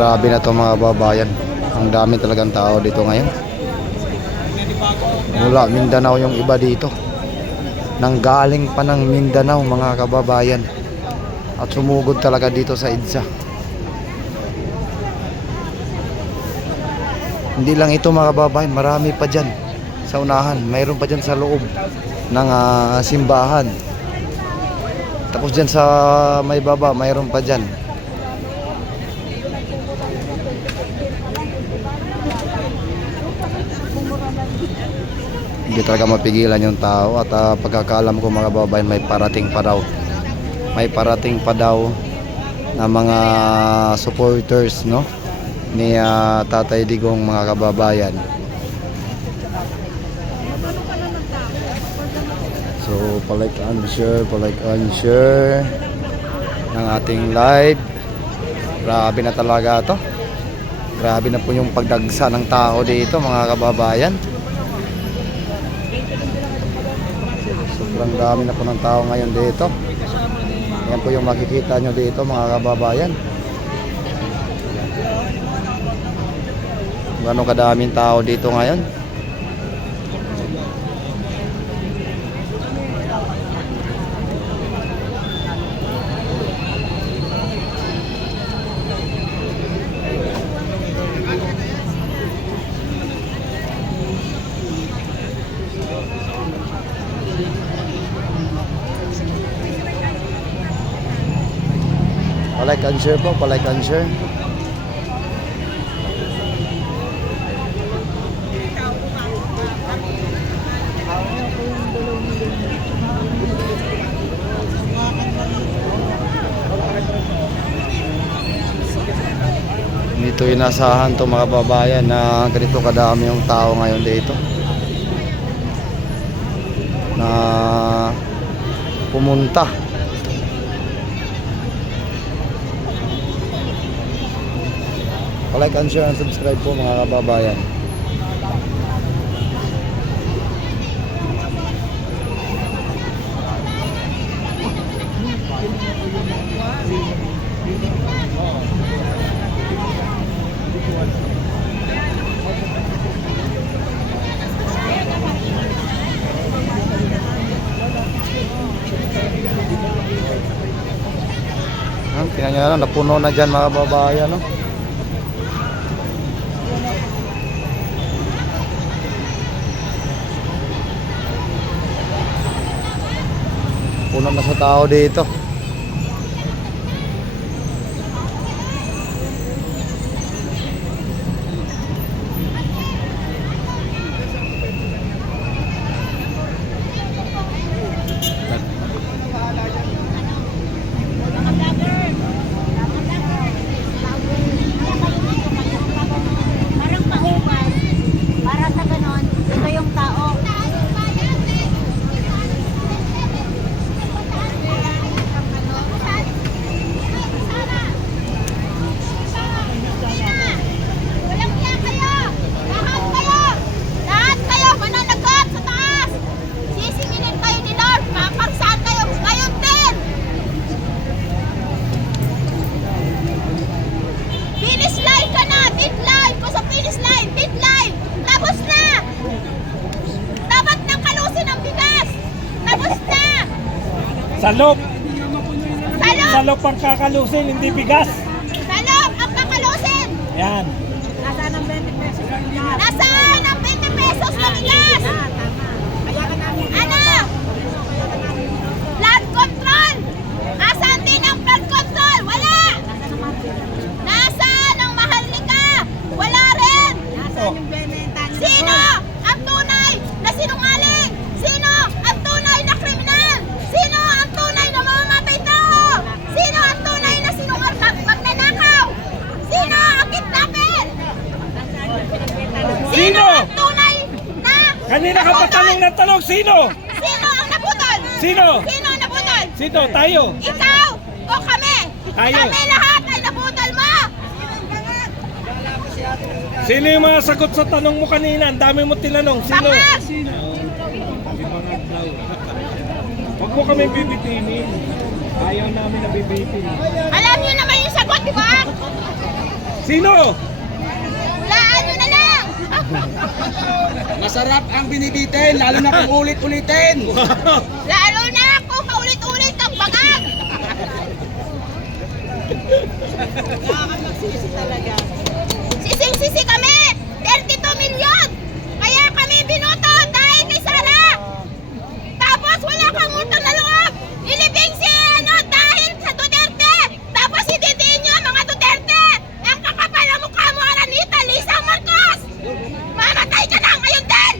Grabe na to mga babayan. Ang dami talagang tao dito ngayon. Mula Mindanao yung iba dito. Nanggaling pa ng Mindanao mga kababayan. At sumugod talaga dito sa EDSA. Hindi lang ito mga kababayan, marami pa dyan sa unahan. Mayroon pa dyan sa loob ng simbahan. Tapos dyan sa may baba, mayroon pa dyan. Hindi talaga mapigilan yung tao. At pagkakaalam ko mga kababayan, may parating pa daw. May parating pa daw na mga supporters, no, ni Tatay Digong mga kababayan. So palike and share ng ating live. Grabe na talaga to. Grabe na po yung pagdagsa ng tao dito mga kababayan. Sobrang dami na po ng tao ngayon dito. Yan po yung makikita nyo dito mga kababayan. Gano'ng kadaming tao dito ngayon. Palike and share po, palike and share. Dito inasahan to mga babayan na ganito kadami yung tao ngayon dito na pumunta. Like and share and subscribe po mga kababayan. Tingnan nyo na, napuno na dyan mga kababayan, no? Puno na sa tao dito. Salop! Salop ang kakalusin, hindi bigas. Salop ang kakalusin! Yan. Nasaan ang 20 pesos na bigas? Nasaan ang 20 pesos na bigas? Kaya ka namin. Ano? Flood control! Nasaan din ang flood control? Wala! Nasaan ang mahalika? Wala rin! Nasaan yung bementa? Sino ang tunay na sinungaling? Sino ang tunay na kriminal? Sino ang tunay na mamamatay tao? Sino ang tunay na magnanakaw? Sino ang kidnapper? Sino ang tunay na Kanina ka pa tanong ng tanong, sino? Sino ang naputol? Sino? Sino ang naputol? Sino? Tayo. Ikaw o kami? Tayo. Kami lahat ay naputol mo! Sino yung mga sagot sa tanong mo kanina? Ang dami mo tinanong. Sino? Bangas! Huwag mo kami bibitinin. Ayaw namin na bibitin. Alam niyo naman yung sagot, di ba? Sino? Hulaan nyo na lang! Masarap ang binibitin, lalo na kung ulit-ulitin. Lalo na kung paulit-ulit ang bagang! Sising-sisi kami! 32 milyon! Kaya kami binoto dahil kay Sara! Tapos wala kang utang na loob! Ilibing si dahil sa Duterte! Tapos ididiin nyo ang mga Duterte! Ang kakapal na mukha mo, Aranita, Lisa Marcos! Mamatay ka na ngayon din!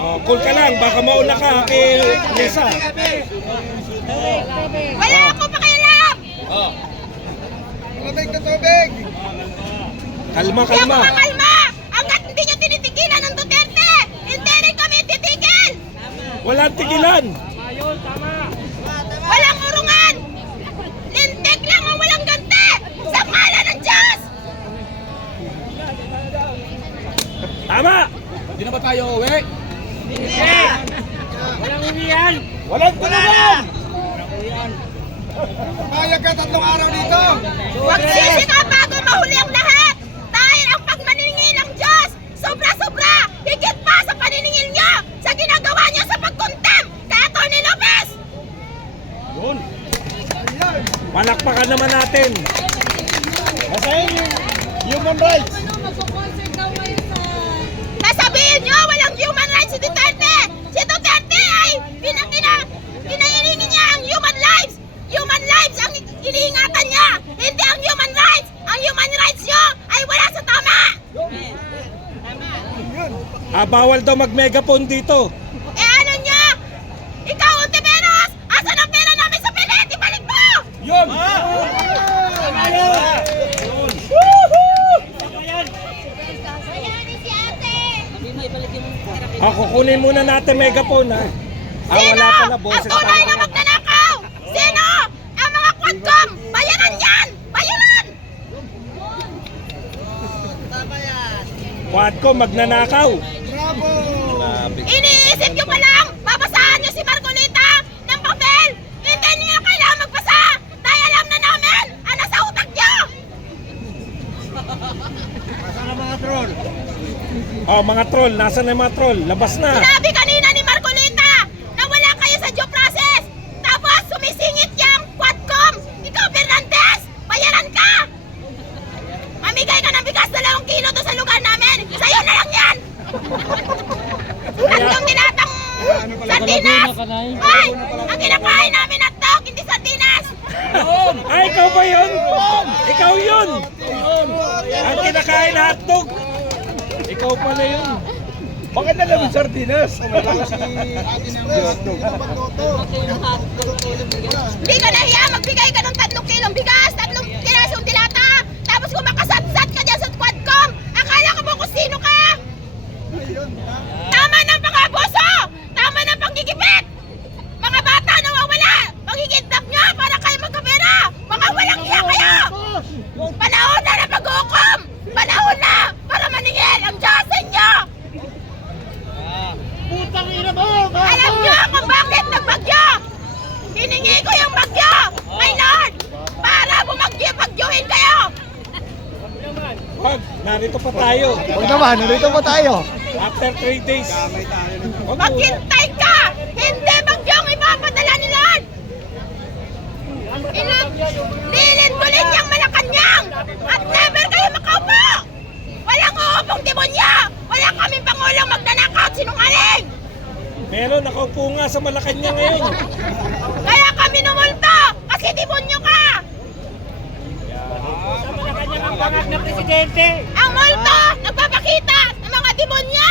Oh, cool ka lang, baka mauna ka kay Lisa. Wala akong pakialam! Tubig na tubig! Kalma, Kaya kalma. kumakalma! Hanggat hindi nyo tinitigilan ng Duterte! Hindi rin kami titigil! Walang tigilan. Walang urungan! Lintik lang ang walang gante! Sa ngalan ng Diyos! Tama. Hindi na ba tayo uwi? Walang tulungan. Payag ka 3 araw dito! Huwag sisi ka bago mahuli ang lahat! Dahil ang pagmaniningil ng Diyos, sobra-sobra, higit pa sa paniningil nyo sa ginagawa nyo sa pagkontem kay Atty. Lopez! Yun. Palakpakan naman natin. Basahin yung human rights. Nasabihin nyo walang human rights si Duterte! Si Duterte ay kinairingin niya ang human lives! Human lives ang iniingatan niya! Hindi ang human rights! Ang human rights nyo ay wala sa tama! Bawal daw mag-megaphone dito. Eh ano niya? Ikaw, Ontiveros! Asan ang pera namin sa pilit? Ibalik mo! Yun. Bayani si ate! Kukunin muna natin megaphone ha. Sino Wala pala ang boses tunay na tayo. magnanakaw? Sino? Ang mga quadcom! Bayaran yan! Bayaran! Quadco magnanakaw. Bravo! Iniisip nyo pa lang! Babasahan nyo si Marcolita ng papel! Hindi nyo kailangan magbasa! Dahil alam na namin ang nasa utak nyo! Mga troll, nasaan na yung mga troll? Labas na. Sinabi kanina ni Marcolita na wala kayo sa due process! Tapos sumisingit yung quadcom! Ikaw, Fernandez! Bayaran ka! Mamigay ka ng bigas 2 kilo doon sa lugar namin! Sa'yo na lang yan! At yung tinatang sardinas! Ay! Ang kinakain namin at dog, hindi sardinas! Ay, ikaw ba yun? Ikaw yun. Ang kinakain na hotdog. Ikaw pala yun. Bakit na lang sardinas? Hindi ka nahiya, magbigay ka ng 3 kilong bigas, 3 pirasong dilata, tapos kung makasatsat ka dyan sa quadcom, akala ka mo kung sino ka? Tama ng pang-abuso! Tama ng panggigipit! Mga bata nawawala! Pagigidnap nyo para kayo magkapera! Mga walang iya kayo! Panahon na na pag-hukom! Panahon na para maningil ang Diyos sa inyo! Alam nyo kung bakit nagbagyo! Hiningi ko yung bagyo! My Lord! Para bumagyo-bagyuhin kayo! Wag, narito pa tayo. Huwag naman, narito pa tayo. After 3 days. Wag muna. Maghintay ka! Hindi bagyong ipapadala ni Lord! Lilin-tulin niyang Malacanang! At never kayo makaupo! Walang uupong demonyo! Wala kaming Pangulong magnanakaw at sinungaling! Meron, nakaupo nga sa Malacanang ngayon. Kaya kami numulto! Kasi demonyo ka! Ang multo! Nagpapakita ng mga demonyo!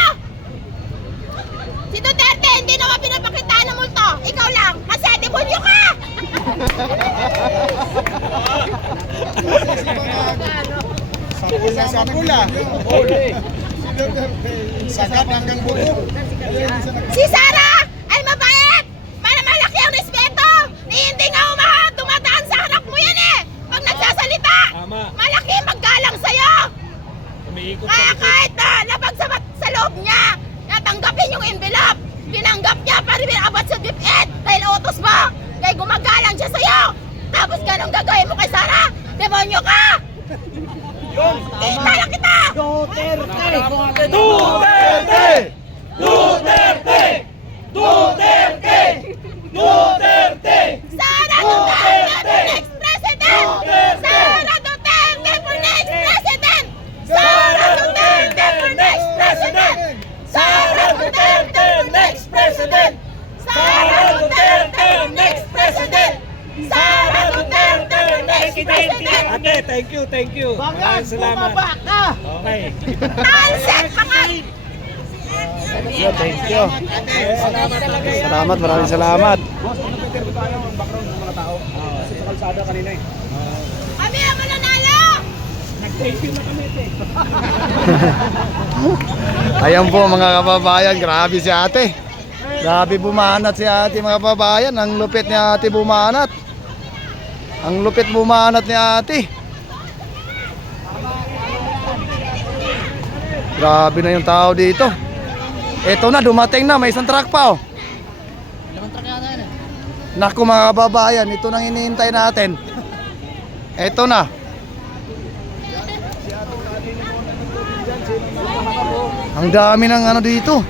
Si Duterte hindi naman pinapakita ng multo! Ikaw lang! Kasi demonyo ka! Sa pula. Sagat hanggang buto. Si Sara ay mabait! Malaki ang respeto! Hindi nga dumadaan sa harap mo yan eh! Pag nagsasalita! Tama. Malaki maggalang sa'yo! Umiikot Kaya sa likod. kahit na labag sa loob niya, natanggapin yung envelope. Tinanggap niya para rin abot sa DepEd dahil utos mo. Kaya gumagalang siya sa'yo. Tapos ganun gagawin mo kay Sara. Demonyo ka! Makikita lang kita! Duterte! Duterte! Duterte! Duterte! Sara Duterte for next president! Sara Duterte for next president! Sara Duterte for next president! Sara Duterte for next president! Sara Duterte next president! Sara Duterte next president! Ate, thank you. Maraming salamat. Okay. Talsik mga... Thank you. Salamat, maraming salamat. Kami ang mananalo! Nag-thank you na kami, te. Ayan po mga kababayan, grabe si ate. Grabe bumanat si ate mga kababayan. Ang lupit ni ate bumanat. Ang lupit bumanat ni ate. Grabe na yung tao dito. Eto na, dumating na, may isang truck pa oh. Naku mga kababayan, ito nang iniintay natin. Eto na. Ang dami ng ano dito.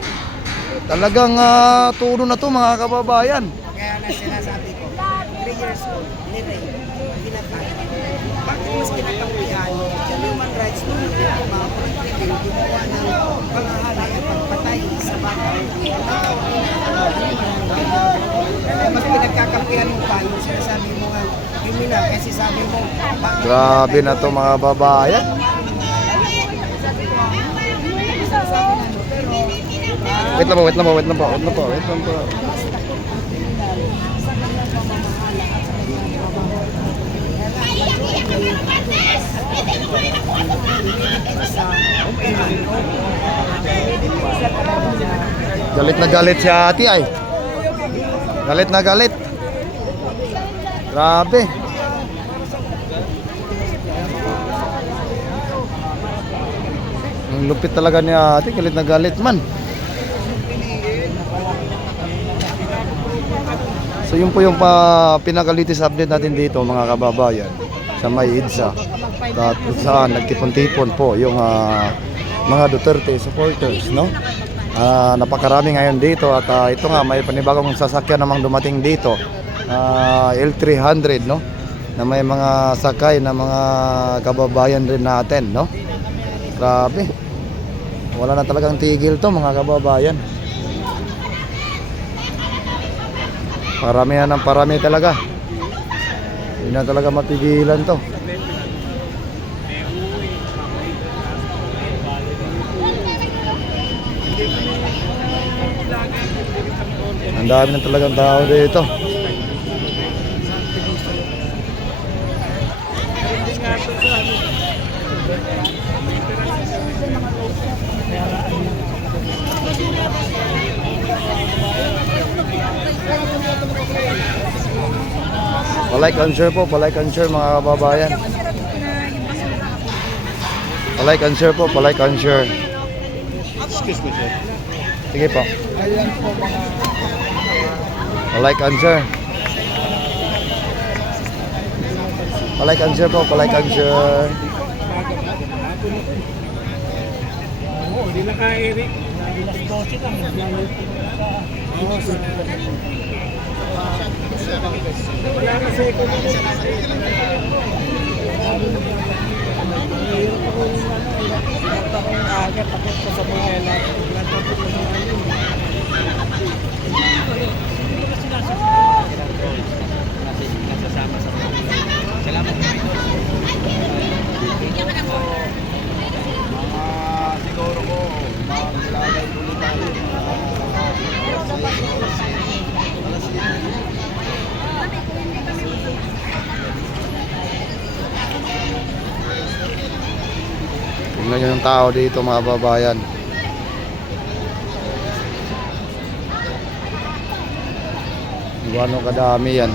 Talagang tuno na to mga kababayan. Kaya na sinasabi ko, 3 years old, nilay, ginatay. Bakit mas kinakampihan, sa human rights to yung mga political, gumawa ng pangahalay at pagpatay sa bata. Mas pinagkakampihan mo pa, yung sinasabi mo nga, criminal, kasi sabi mo, bakit Grabe na to mga kababayan. Wait lang po. Iyak-iyak kami ng Martes! Hindi mo kami Galit na galit si ate ay. Galit na galit. Grabe. Ang lupit talaga ni ate, galit na galit man. So yun po yung pinaka-latest update natin dito mga kababayan sa may EDSA. At saan nagtipon-tipon po yung mga Duterte supporters, no? Napakarami ngayon dito at ito nga may panibagong sasakyan namang dumating dito. L300, no? Na may mga sakay na mga kababayan rin natin, no? Grabe. Wala na talagang tigil to mga kababayan. Parami na ng parami talaga. Hindi na talaga mapigilan to. Ang dami na talagang tao dito. Palike and share po, palike and share mga kababayan. Palike and share po, palike and share. Excuse me, sir. Sige po. Palike and share. Palike and share po, palike and share. Oo, hindi na kaya, Eric. Wala na sa ekonomi. Takot ko sa mga salamat po ito. Siguro ko, maglalagay ulit tayo. Tingnan nyo yung tao dito mga babayan. Gano'ng kadami yan.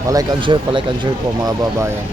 Palike and share po mga babayan.